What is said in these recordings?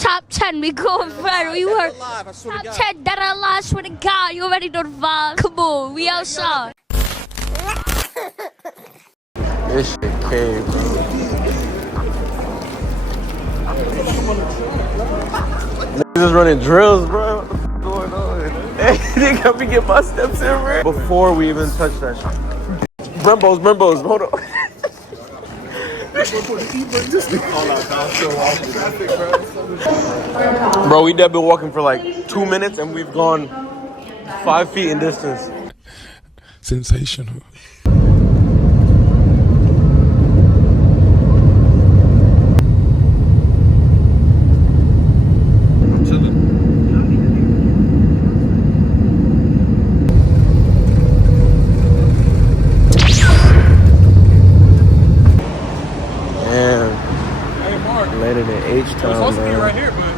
Top 10, we going Fred. We were top 10 dead or alive. I swear to God, you already know the vibe. Come on, we outside. This shit came, bro. Niggas is running drills, bro. What's going on? Hey, they got me get my steps in, bro. Before we even touch that shit. Brimbos, hold on. Bro, we dead been walking for like 2 minutes and we've gone 5 feet in distance. Sensational. H-Town, man. Right here, but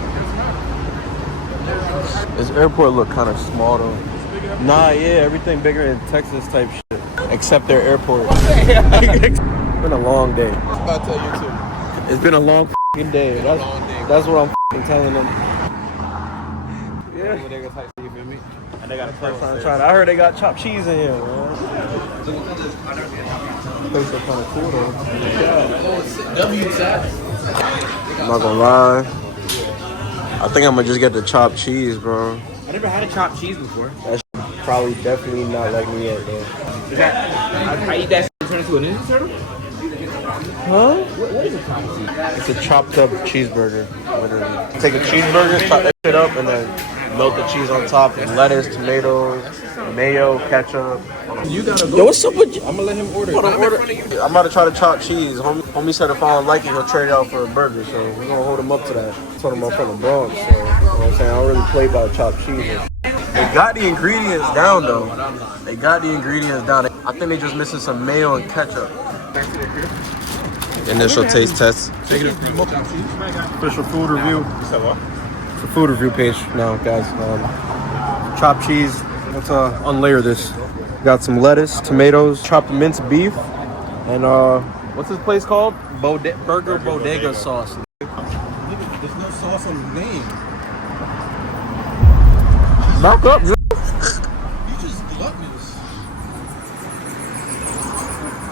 this airport look kind of small though. Nah, yeah, everything bigger in Texas type shit, except their airport. It's been a long day. I was about to tell you too. It's been a long f***ing day. That's what I'm f***ing telling them. Yeah. And they got a place on trying. I heard they got chopped cheese in here, man. Place are kind of cool though. I'm not gonna lie. I think I'm gonna just get the chopped cheese, bro. I never had a chopped cheese before. That's probably definitely not like New York, though. Is that, I eat that and turn it into a Ninja Turtle? Huh? What is a chopped cheese? It's a chopped up cheeseburger, literally. Take a cheeseburger, chop that shit up, and then melt the cheese on top with lettuce, tomatoes, mayo, ketchup. You gotta go. Yo, what's up with you? I'm gonna let him order. I'm about to try to chop cheese. Homie said if I don't like it, he'll trade it out for a burger. So we're gonna hold him up to that. I told him I'm from the Bronx, so you know what I'm saying? I don't really play about chopped cheese. They got the ingredients down though. They got the ingredients down. I think they just missing some mayo and ketchup. Initial taste test. Official food review. You said what? It's a food review page now, guys. Chopped cheese. Let's unlayer this. Got some lettuce, tomatoes, chopped minced beef, and what's this place called? Burger Bodega sauce. There's no sauce on the name. Back up, Drew. You just gluttonous.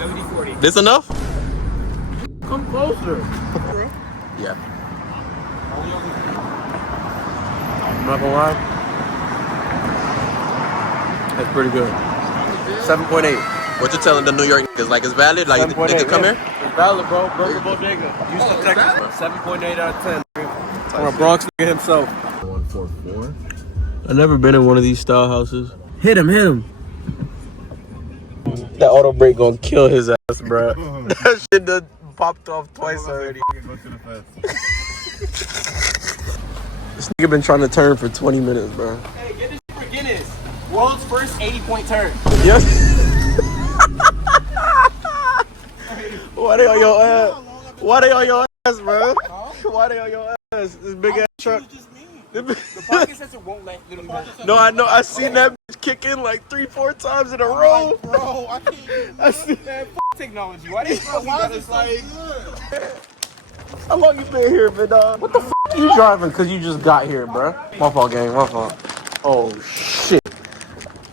WD-40. This enough? Come closer. Yeah. I'm not gonna lie. That's pretty good. 7.8. What you telling the New York niggas? Like it's valid? Like they can come here? It's valid, bro. Burger Bodega. Houston, Texas. 7.8 out of 10. From a Bronx nigga himself. 144. I've never been in one of these style houses. Hit him. That auto brake gonna kill his ass, bro. That shit done popped off twice already. This nigga been trying to turn for 20 minutes, bro. Hey, get this for Guinness. World's first 80-point turn. Yes. Why they on your ass? Why they on your ass, bro? Why they on your ass? This big ass truck. The parking sensor won't let literally work. No, I know. I seen that bitch kick in like 3-4 times in a row. Bro, I can't. I see. Man, technology. Why is it so good? How long you been here, big dog? What the f you driving? Cause you just got here, bro. My fault, gang. My fault. Oh shit.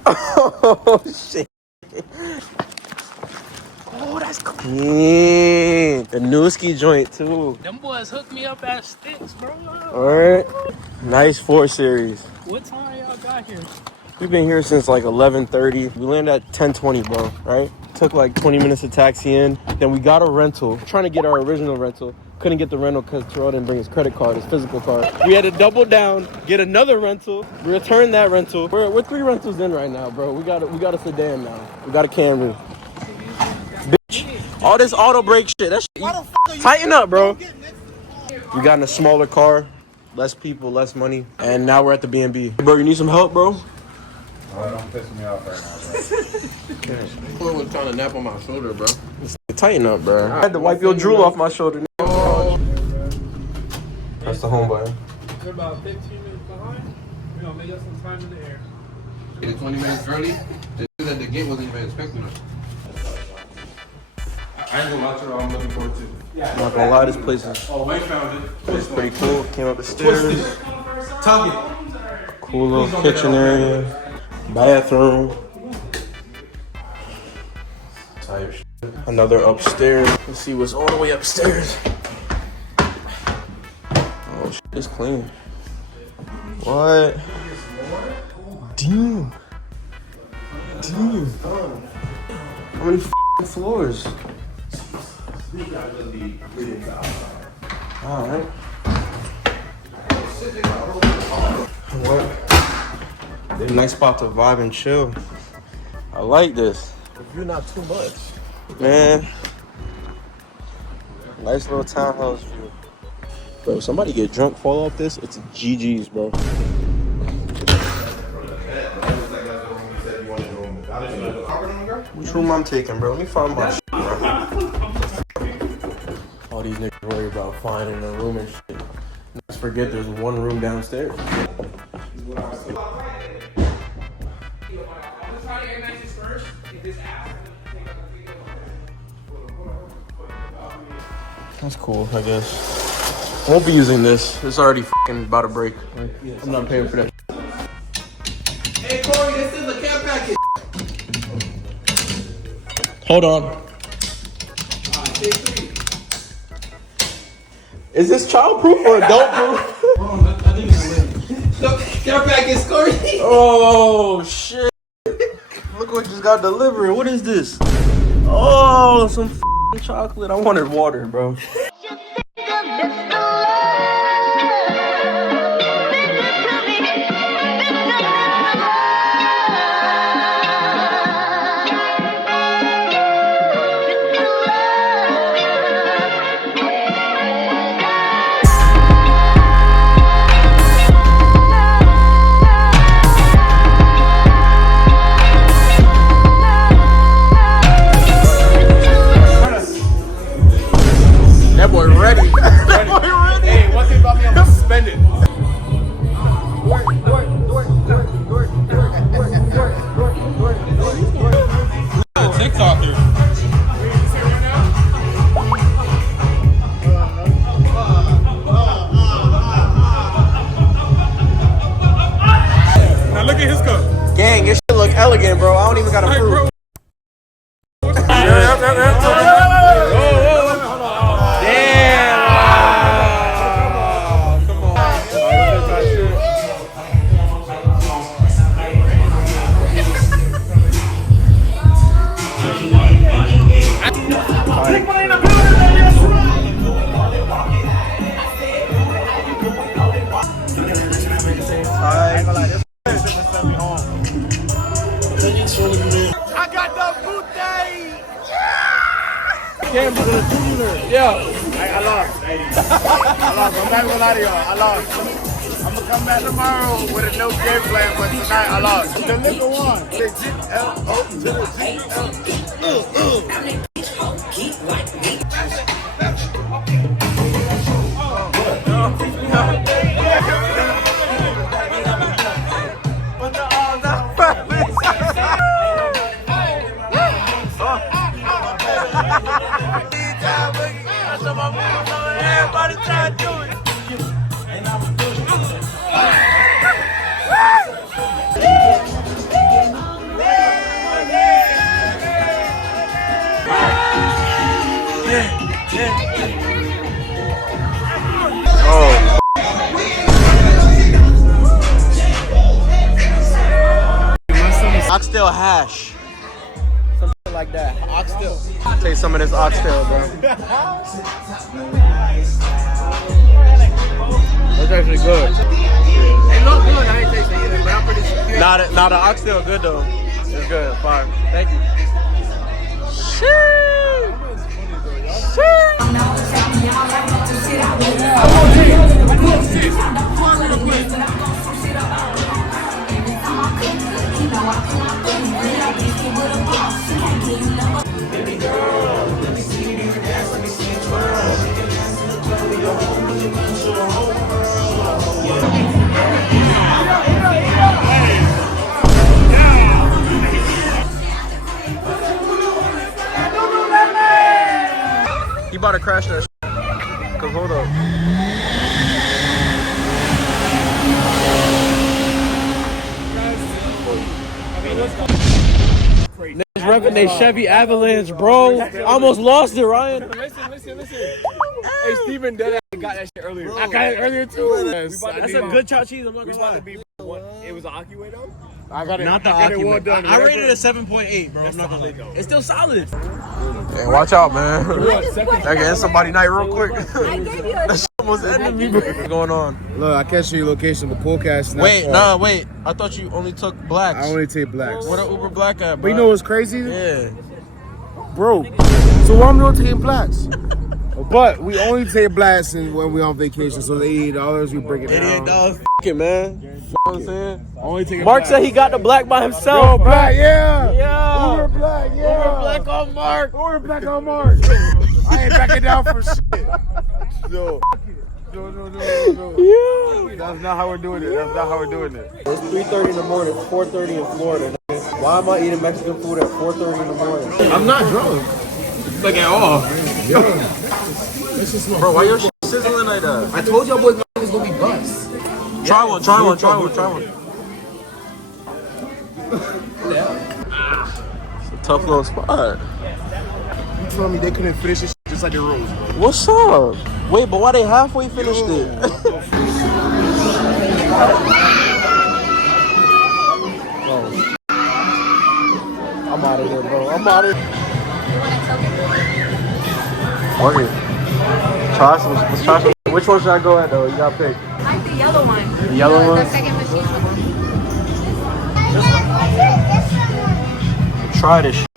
Oh shit. Oh, that's clean. The Newski joint too. Them boys hooked me up at Sticks, bro. Alright. Nice 4 Series. What time y'all got here? We've been here since like 11:30. We landed at 10:20, bro, right? Took like 20 minutes to taxi in. Then we got a rental. Trying to get our original rental. Couldn't get the rental because Terrell didn't bring his credit card, his physical card. We had to double down, get another rental, return that rental. We're 3 rentals in right now, bro. We got a sedan now. We got a Camry. Bitch, all this auto brake shit, that shit, tighten up, bro. We got in a smaller car, less people, less money, and now we're at the B&B. Bro, you need some help, bro? Oh, don't piss me off right now, Boy was trying to nap on my shoulder, bro. Tighten up, bro. I had to wipe your drool off my shoulder. Oh. That's the home button. We're about 15 minutes behind. We're gonna make us some time in the air. 20 minutes early. They knew that the gate wasn't even expecting us. I I ain't gonna lie to you, I'm looking forward to it. I'm not gonna lie, this place is Oh, Wayne found it. it's pretty cool. Came up the stairs. Talk it. Cool little kitchen area. Bathroom. Type shit. Another upstairs. Let's see what's all the way upstairs. Oh shit, it's clean. What? Damn. Damn. How many floors? Alright. What? A nice spot to vibe and chill. I like this. If you're not too much. Man. Nice little townhouse view. Bro, somebody get drunk, fall off this, it's GG's, bro. Which room I'm taking, bro? Let me find my shit, bro. All these niggas worry about finding a room and shit. Let's forget there's one room downstairs. That's cool, I guess. Won't be using this. It's already fucking about to break. I'm not paying for that. Hey, Corey, this is a care package. Hold on. Is this child-proof or adult-proof? Look, care package, Corey. Oh, shit. Look what just got delivered. What is this? Oh, some f***ing chocolate. I wanted water, bro. That boy ready. Hey, one thing about me, I'm suspended. TikToker. Now look at his cup. Gang, this shit look elegant, bro. I don't even gotta prove. I got the booty. Yeah. I lost. I lost. I'm not gonna lie to y'all. I lost. I'm gonna come back tomorrow with a new game plan, but tonight I lost. The liquor won. The G-L-O to the G-L. Everybody try to do it. Oh. Oxtail hash. Some shit like that. Oxtail. Take some of this oxtail, bro. That's actually good. It look good. I ain't tasting it, but I'm pretty sure. Nah, the oxtail good though. It's good. Fine. Thank you. Niggas repping they Chevy Avalanche, bro. I almost lost it, Ryan. Listen. Hey, Steven Dead got that shit earlier. I got it earlier too. Yes, That's a good chopped cheese. I'm not gonna lie. It was an Akiway though? I got it. Not the I got it well Akiway. done. I rated it a 7.8, bro. I'm not gonna lie. It's still solid. Hey, watch out, man. That getting somebody night real quick. I gave you a Almost ended me. What's going on? Look, I can't show you location, but Polecast. Wait. I thought you only took blacks. I only take blacks. What a Uber black at, bro? But you know what's crazy? Yeah. Bro. So why am I not taking blacks? But we only take blacks when we on vacation. So the $88, we break it down. $88. F it, man. You know what I'm saying? Only taking Mark blacks. said he got the black by himself. Yo, bro. black, yeah. Yeah. Uber black, yeah. Uber black on Mark. Uber black on Mark. I ain't backing down for shit. No. Yeah. That's not how we're doing it. That's not how we're doing it. It's 3:30 in the morning. It's 4:30 in Florida. Nigga. Why am I eating Mexican food at 4:30 in the morning? I'm not drunk. Like at all. Bro, why your shit sizzling like that? I told y'all boys my was gonna be bust. Try one. It's a tough little spot. You told me they couldn't finish this shit just like the Rose, bro. What's up? Wait, but why they halfway finished it? I'm out of here, bro. I'm out of here. Okay. Try some. Let's try some. Which one should I go at though? You gotta pick. I like the yellow one. The yellow one? The second machine. Try this shit.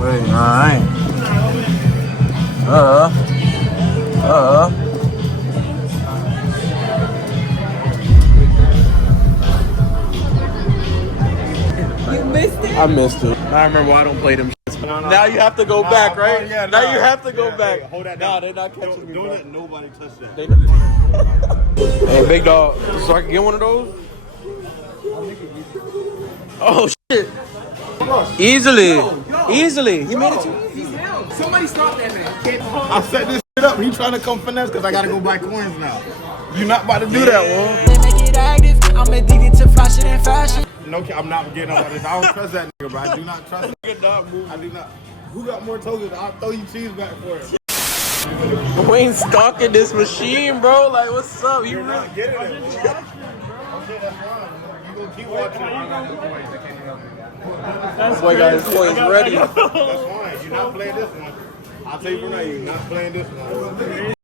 Wait, alright. I missed it. I remember why I don't play them shits. Now you have to go back, right? Now you have to go back. Hold that Nah, down. they're not catching me. Don't Bro. let nobody touch that. Hey, big dog. So I can get one of those? Oh shit! Easily. He made it too easy. Somebody stop that man. I set this shit up. He trying to come finesse because I gotta go buy coins now. You not about to do that, one. Make it active. I'm addicted to flashing and fashion. No, I'm not getting on this. I don't trust that nigga, bro. I do not trust him. I do not. Who got more tokens? I'll throw you cheese back for it. Wayne stalking this machine, bro. Like, what's up? You You're really? not getting it. Okay, that's fine. You gonna keep watching. Boy got his coins ready. That's fine. You're not playing this one. I'll tell you for now, you're not playing this one.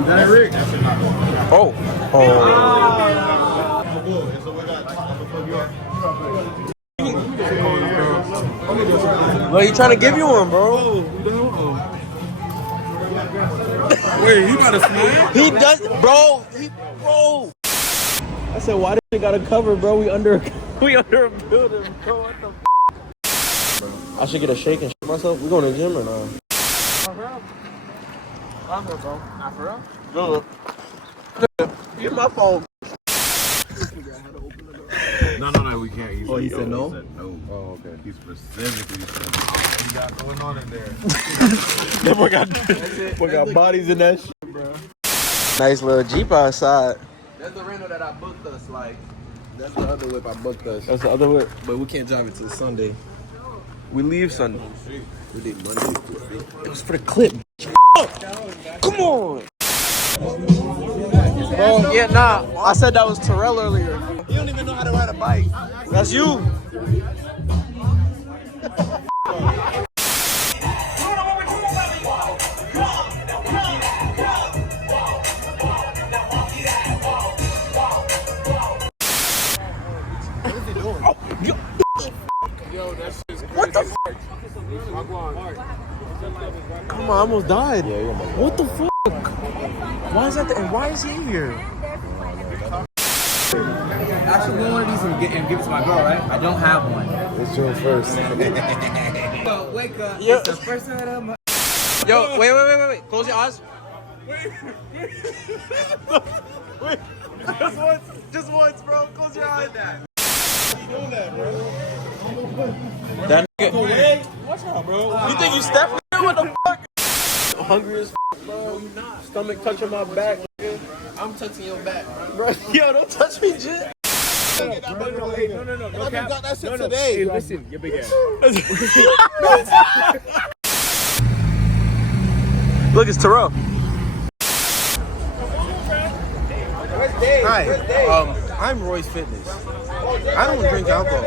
Is that Rick? That's it. Oh. Well, he trying to give you one, bro. Wait, he got a snap? He does, bro. Bro. I said, why this shit got a cover, bro? We under a building, bro. What the f? I should get a shake and shit myself. We going to the gym or not? I'm gonna go. Not for real? Good. Get my phone. No, we can't. He said no? no. Oh, okay. He specifically said no. What you got going on in there? That boy got bodies in that shit, bro. Nice little Jeep outside. That's the rental that I booked us, like. That's the other whip I booked us. That's the other way. But we can't drive it till Sunday. We leave Sunday. We did Monday. It was for the clip. Come on. Bro, yeah, nah. I said that was Terrell earlier. You don't even know how to ride a bike. That's you. What the fuck? Come on, I almost died. What the fuck? Why is that? And why is he here? Actually, we one of these and give it to my girl, right? I don't have one. It's June 1st. But wake up. Yo. It's the first night of my. Yo, wait. Close your eyes. Wait. Just once, bro. Close your eyes. That nigga. Watch out, bro. You think you stepped in? What the fuck? Hungry as bro. Stomach touching my back. I'm touching your back, Bro, yo, don't touch me, Jit. I just got that shit today. Hey, listen, your big ass. Look, it's Terrell. Hi, I'm Roy's Fitness. I don't drink alcohol,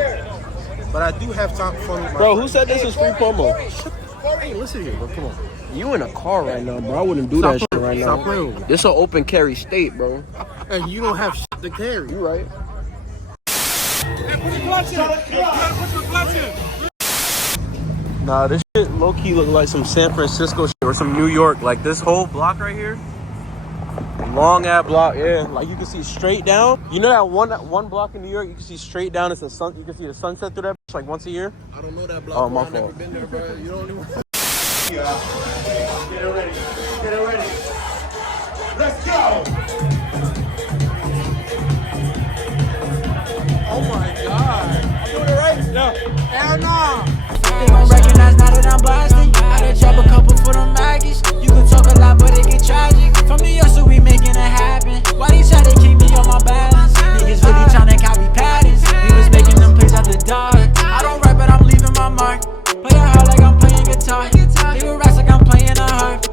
but I do have fun with my Bro, who friends. said this was free promo? Hey, listen here, bro. Come on. You in a car right now, bro. I wouldn't do that shit right now. Stop playing with me. This an open carry state, bro. And you don't have shit to carry. You right. Nah, this shit low-key look like some San Francisco shit or some New York. Like this whole block right here. Long ass block, yeah. Like you can see straight down. You know that one block in New York, you can see straight down. It's a sun. You can see the sunset through that bitch like once a year. I don't know that block. Oh, my I've never fault. been there, bro. You don't even. Get it ready. Get it ready. Let's go. Oh my God. I'm doing it right? No. Hell no. They gon' recognize now that I'm blasting. I done drop a couple for them Maggies. You can talk a lot, but it get tragic. From New York, so we making it happen. Why they try to keep me on my balance? Niggas really tryna copy patterns. We was making them plays at the dark. I don't rap, but I'm leaving my mark. Play it hard like I'm playing guitar. They will rap like I'm playing a harp.